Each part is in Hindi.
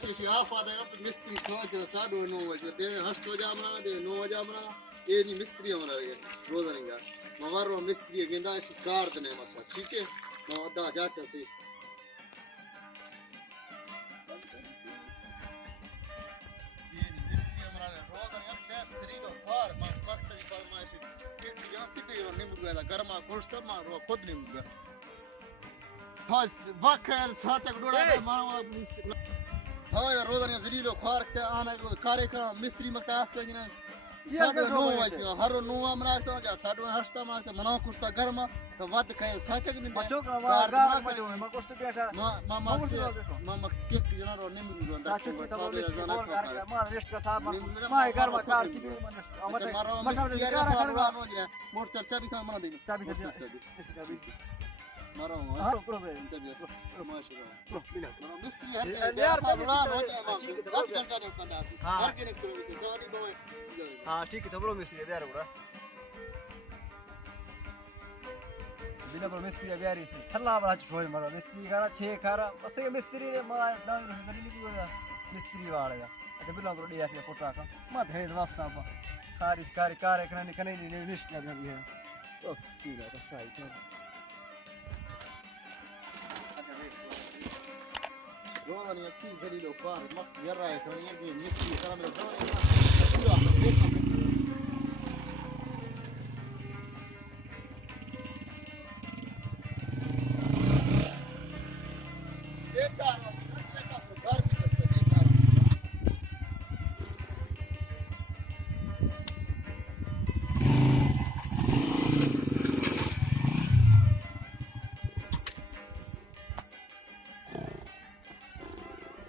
se si afada ya mistri khoja sa do no waje de hasto jamna de no jamna ये नहीं मिस्त्री हमारा ये रोज़ नहीं मवारो मिस्त्री गेंदा शिकार दने मत ठीक है मैं अदा जा चसे ये नहीं मिस्त्री हमारा रोज़ नहीं कैश सरी को फार वक्त की फरमाइश के यहाँ सीधे और नहीं मुझे गर्मा गोश्त मार वो खुद नहीं मुझे थाज वक्त साथ एक डोरा मारो मिस्त्री थाज रोज़ नहीं जरी लो फार के आना कार्य का मिस्त्री मक्ता आस के जिन्हें साडो नो वाजते हरो नो अमरात जा साडो हस्ता मारते मना कुस्ता गरमा तो वद कहे साचक निंदे कार मजो म कुस्त पेशा म मक्त के जना रो निमरु रो अंदर म रेस्ट का साहब म गरमा कार की मत मारो यार पारुड़ा नो जने मोर चर्चा भी मना दे चाबी मारो हां प्रॉब्लम चाबी माशाल्लाह बिना मिस्त्री है यार पारुड़ा नो जने म 10 घंटा ने कंदा घर के ने करो से जवानी बोए हाँ ठीक है तो बोलो मिस्त्री है यार बुरा बिना पर मिस्त्री है यार इसे सल्ला बड़ा छोड़ मारो मिस्त्री करा छे करा बस ये मिस्त्री ने मां ना नहीं निकलो मिस्त्री वाला या अच्छा बिना पर दिया के फोटा का मत है वापस आप सारी कार्य करने कने नहीं निश्चित कर दिया ओ पूरा का सही है रोज़ नहीं की जरी लो पार मत यार है तो ये मिस्त्री करा में पूरा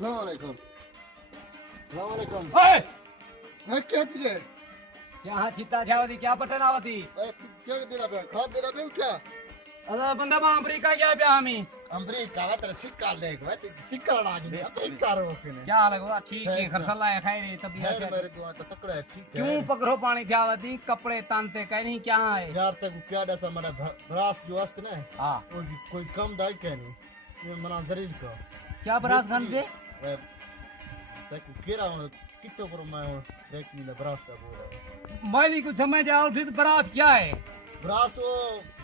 Assalamualaikum. Assalamualaikum. ओए मैं क्या चीज़ यहाँ चित्ता ध्यावती क्या पटन आवती तू क्या बेदा पे खा बेदा पे क्या अरे बंदा मां अमेरिका गया पे हमी अमेरिका वा तेरा सिक्का ले गया ते सिक्का लड़ा के अमेरिका रो के ने क्या लगा ठीक है खरसला है खैर तबीयत मेरे दुआ तो तकड़ा है ठीक है क्यों पकड़ो पानी ध्यावती कपड़े तानते कहीं नहीं क्या है यार ते क्या दसा मेरा ब्रास जो अस्त ना हां कोई कम दाई के नहीं ये मना जरीर का क्या ब्रास गन से ते केरा कितो करो मैं रेकनी दा ब्रास का बोल मैली को समझ आओ फिर बारात क्या है ब्रास वो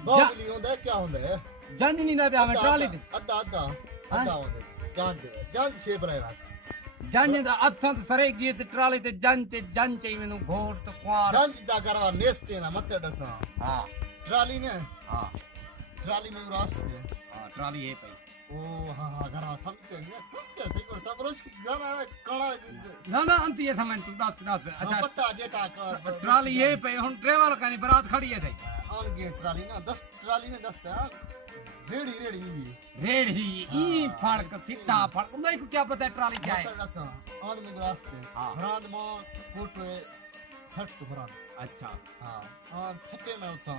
बावली होंदा क्या होंदा है जंज नहीं ना पे हमें ट्राली अद्धा होंदा जान शेप रहेगा जंज दा अथन सरे गी ते ट्राली ते जंज चाहिए मैनू घोट तो क्वार जंज दा करवा नेस्ते ना मत डसा हां ट्राली ने हां ट्राली में रास्ते हां ट्राली है भाई ओ हां घरा समझे सही को तब रोज गाना कड़ा ना अंत ये समझ तू दस अच्छा पता जेटा का ट्राली ये पे हुन ट्रेवल कनी बारात खड़ी है थई ऑन गे ट्राली ना 10 ट्राली ने 10 था रेड़ी ई फड़क सीधा फड़क मैं को क्या पता है ट्राली क्या है ऑन में रास्ते भरांद में कोट 60 तो भरांद अच्छा हां ऑन सटे में उता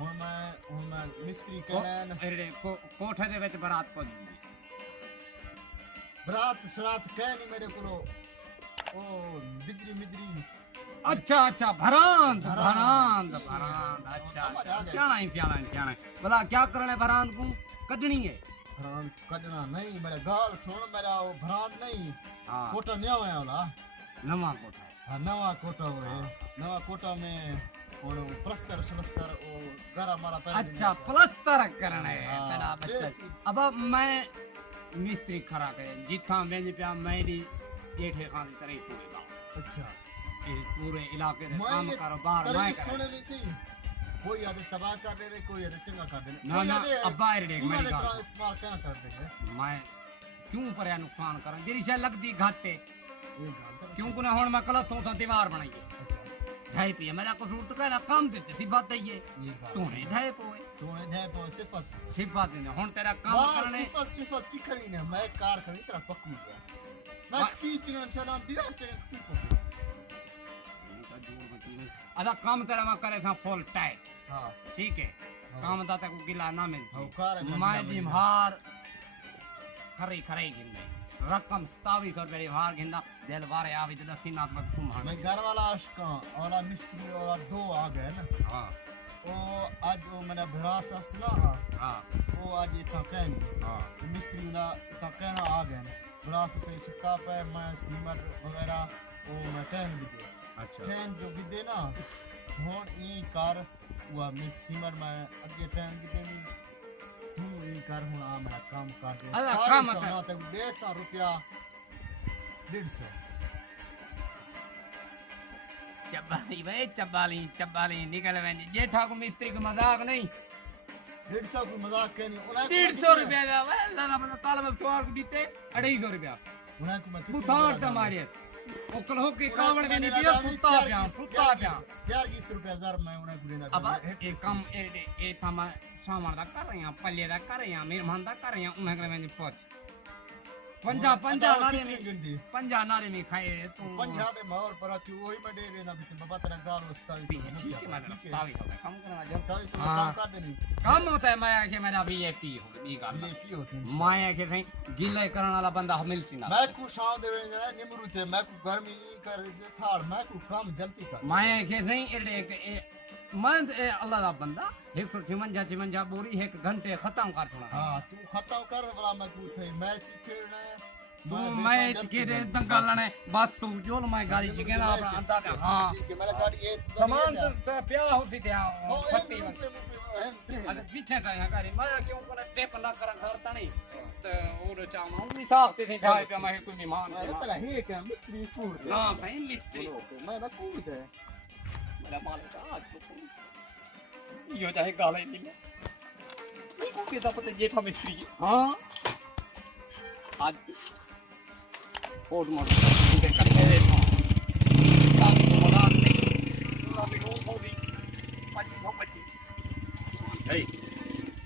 ਹੁਣ ਮੈਂ ਮਿਸਤਰੀ ਕਹਿਣਾ ਅਰੇ ਕੋਠੇ ਦੇ ਵਿੱਚ ਬਰਾਤ ਪਹੁੰਚੀ ਬਰਾਤ ਸਰਾਤ ਕਹਿ ਨਹੀਂ ਮੇਰੇ ਕੋਲੋਂ ਉਹ ਬਿਜਰੀ ਮਿਜਰੀ अच्छा भरांद अच्छा जाना भला क्या करना है भरांद को कटनी है भरांद कटना नहीं मेरे गाल सुन मेरा वो भरांद नहीं कोटा नया है वाला नवा कोटा है हां नवा कोटा है नवा कोटा में और प्लस्तर वो घर हमारा पहले अच्छा प्लस्तर करना है तेरा बच्चा अब मैं मिस्त्री खड़ा करे जिथा वेंज पे मेरी जेठे खान की तरह पूरे गांव अच्छा ये पूरे इलाके में काम कारोबार मैं करे सुने भी सही कोई आदे तबाह कर दे कोई आदे चंगा कर दे ना अब्बा रे मेरी गाल इस्तेमाल क्या कर देंगे मैं क्यों पर नुकसान करा जेरी से लगदी घाटे ये गाल क्यों को होण मैं गलत तो दीवार बनाई है ढाई पे मेरा कसूर तो कहना काम देते सिफत है ये तूने ढाई पे सिफत ने हुन तेरा काम करने सिफत सीखनी ने मैं कार करी तेरा पक्कू मैं फीचर चलान दिया ते अदा काम तेरा मैं करे था फुल टाइट हां ठीक है काम दाता को गिला ना मिल मैं दिमार खरे गिनने रकम 2700 रुपए हार गिंदा दिल बारे आवी ते दसीनात्मक सुमान मैं घर वाला आशका वाला मिस्त्री वाला दो आ गए ना हां ओ आज वो मेरा भरास अस्त ना हां वो आज इतना कहनी हां मिस्त्री ना इतना कहना आ गए ग्लास ते सुता पे मैं सीमेंट वगैरह वो मैं टैन भी दे अच्छा टैन जो भी दे ना हुन ई कर हुआ मैं सीमेंट में अगे टैन की दे तू ई कर हुन आ मैं काम कर दे अरे काम ना ते 150 रुपया 150 चबाली भाई चबाली निकल वेंदी जेठा को मिस्त्री को मजाक नहीं 150 कोई मजाक के नहीं 150 रुपया का वे लगा अपना ताल में चोर को बीते 250 रुपया उन्हें को मैं पुतार त मारे ओकल हो के कावड़ में नहीं दिया सुता पिया 4 रुपया हजार मैं उन्हें को देना अब एक काम ए थमा सामान दा कर रहे हैं पल्ले दा कर रहे हैं मेहमान दा कर रहे हैं उन्हें करे में पहुंच पंजा नारे में खाए तू पंजा दे माहौल पर कि वही में दे देना बीच बाबा तेरा गाल उस्ताद ठीक है मतलब 27 काम करना जो 27 काम कर देनी काम होता है माया के मेरा वीआईपी हो ई गाल वीआईपी हो सी माया के सही गिले करने वाला बंदा मिलती ना मैं को शाम देवे जरा निमरू थे मैं को गर्मी ई कर दे साड़ मैं को काम जल्दी कर माया के सही एक मंद अल्लाह दा बंदा 156 बोरी एक घंटे खत्म कर छोड़ा हां तू खत्म कर वाला मैं को थे मैच खेलना है तू मैच के रे दंगल लने बात तू जोल मैं गाड़ी चिके ना अपना अंदा दे हां ठीक है मेरा गाड़ी ये सामान तो प्या हो सी दे फटी अगर अगर पीछे टाया गाड़ी माया क्यों कोने टेप ना कर करता नहीं तो और चामा भी साफ थे ठाए पे मैं कोई मेहमान मैं तेरा हे क्या मिस्त्री फूड ना सही मिस्त्री मैं ना कूद है मेरा मालिक आज तो यो चाहे गाले नहीं को के पता जेठा मिस्त्री हां आज कोट मोड़ के करते हैं काम को बना दे पूरा भी हो होगी पची हे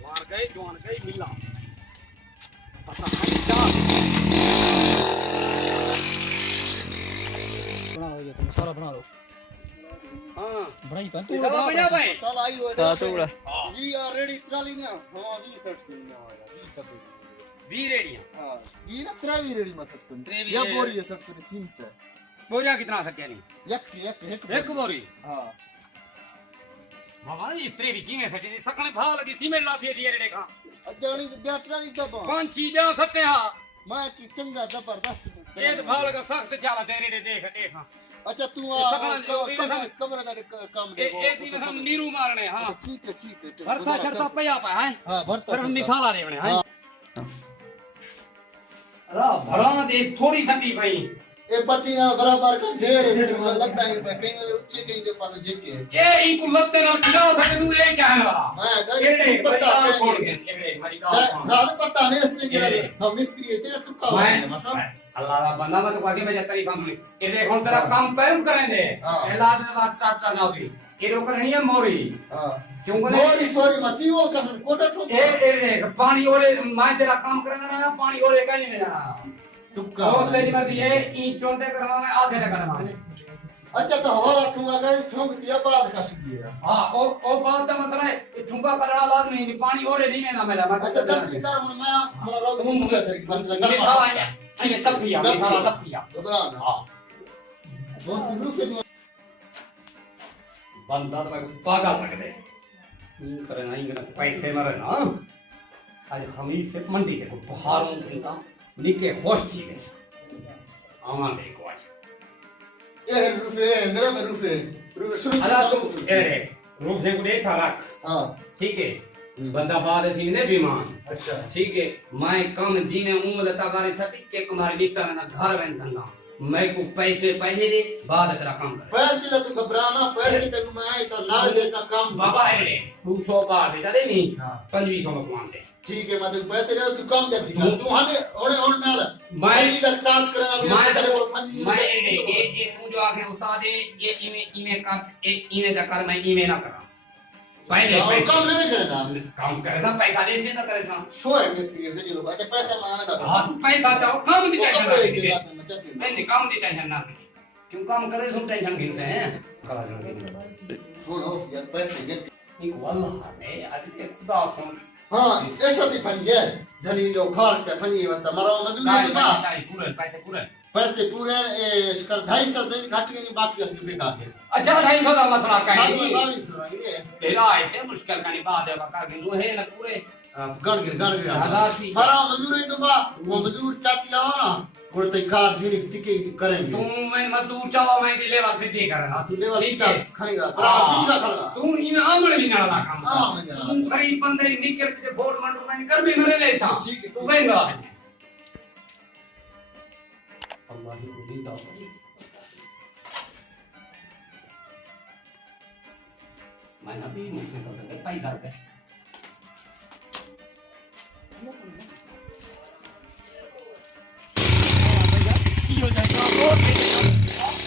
मार गए जवान गए मिला पता है क्या बना लो ये तुम सारा बना लो हां बड़ाई कर तू साला बजा भाई साल आई हो हां तो बड़ा वी आर रेडी ट्राली ना हां वी सर्च करना होगा वी तब वी रेडिया हां वी ना ट्रावी रेडी में सर्च करना त्रेवी या रेडी। बोरी सर्च करनी सीमत है बोरिया कितना सट्या नहीं एक बोरी हां बाबा ये त्रेवी किने सट्टे सकने भाव लगी सीमेंट लाथी दिए रे देखा अजानी बैटरी दबा पांच छी ब्याह सट्टे हा मैं की चंगा जबरदस्त ये तो भाव लगा सख्त चला तेरे रे देख अच्छा तू कमरे दा काम ए दिन हम नीरू मारने हां ठीक है भरता शर्ता पया पा है हां भरता पर मिसाला रे बने हां अरे भरा दे थोड़ी सटी भाई ए पट्टी ना बराबर का ढेर लगता है कहीं ऊंचे कहीं दे पास जेके ए ई को लत्ते ना खिला सके तू ए क्या है वाला मैं केड़े पता छोड़ है के केड़े हमारी गांव रात पता नहीं इसने के हम मिस्त्री है तेरा तुक्का मैं मतलब अल्लाह दा बंदा मैं तो आगे में जाता नहीं family ए देखो तेरा काम पैम करें दे एला दे चाचा ना भी ये रोक रही है मोरी हां क्यों को मोरी सॉरी मची वो कर कोटा ठोक ए देख पानी ओरे मैं तेरा काम करना ना पानी ओरे कहीं नहीं जाना तुक्का वो तेरी मर्जी है ई चोंटे करवा में आधे ना करवा अच्छा तो हवा ठुंगा कर ठोक दिया बाद का दिया हां ओ बात का मतलब है ठुंगा करना लाजमी नहीं पानी ओरे नहीं ना मेरा अच्छा जल्दी कर मैं मेरा रोग मुंह गया तेरी बस लगा ये साला है ये तपिया ये साला तपिया दोबारा हां वो ग्रुप है बंदा तो मैं पागल लग दे करे नहीं करे पैसे मरे ना आज हमी से मंडी के बाहर उनका निके होश थी गए आवां देखो आज ये रूफे मेरा में रूफे शुरू अला तुम ए रूफ से को देखा रख हां ठीक है बंदा बाद थी ने बीमान अच्छा ठीक है मैं कम जीने उम्र तगारी सटी के कुमारी लिखता ना घर में धंधा मैं को पैसे पहले दे बाद तेरा काम कर पैसे तो तू घबराना पैसे तो मैं आई तो ना जैसा काम बाबा है 200 बाद चले नहीं हां 2500 में मानते ठीक है मैं तो पैसे दे तू काम जल्दी कर तू हाने ओने ओन नाल मैं इधर तात करना भी सारे बोल पंजी मैं ये तू जो आके उस्ताद है ये इमे कर एक इमे जा कर मैं इमे ना करा पहले काम नहीं करेगा काम करे सा पैसा दे से ना करे सा शो है मिस्त्री से लोग अच्छा पैसा मांगना था हां पैसा चाहो काम दी टेंशन मैं नहीं काम दी टेंशन ना क्यों काम करे सुन टेंशन गिनते हैं करा जो बोलो यार पैसे get इनको वल्लाह ने आज खुदा सुन हां ऐसा दी फनी है जलीलो खाल के फनी वास्ता मरो मजदूरी के बाद पूरे पैसे पूरे इसका 250 दिन घट के नहीं बाकी असली बेकार के अच्छा 250 का मसला का है 22 लगे तेरा है मुश्किल का नहीं बात है कर दिन है ना पूरे गण गिर हालात ही- मारा मजदूर है तो बा वो मजदूर चाची आओ ना गुड़ते कार भी टिके करेंगे तू मैं मजदूर चाहो मैं दिले वाल सिद्धि करना हां तू लेवल ठीक सीधा है। खाएगा बराबर भी का खाएगा तू इन आमल भी ना ला काम हां मैं जाना तू खरी बंदे निकर के फोड़ मंडू में कर भी मरे ले था ठीक है, तू ठीक बन गया अल्लाह ही को जिंदा मैं अभी मुझसे तो कई दर पे हो जाएगा और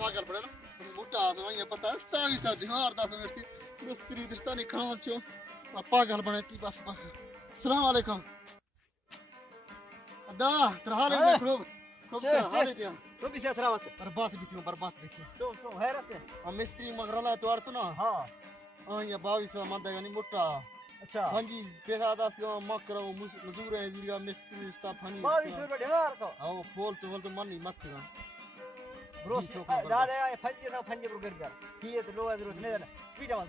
पागल पड़े ना बूटा तो ये पता है सावी सा जहार दा समझती मिस्त्री दिस्तानी खान चो पागल बने थी बस अस्सलाम वालेकुम अदा तरहाले दे खूब तरहाले दे रुक इसे थरावत बर्बाद बिस्म तो है रसे हम मिस्त्री मगरला तो अर्थ ना हाँ हां ये 22 मंदा यानी मोटा अच्छा फंजी पैसा दा से मकरो मजदूर है जीगा मिस्त्री स्टा फनी 22 रुपए ढेर तो आओ फोल तो मन नहीं मत ना ब्रो दारे आए फंजी ना फंजी ब्रो कर कर किए तो लोग जरूर नहीं स्पीड आवाज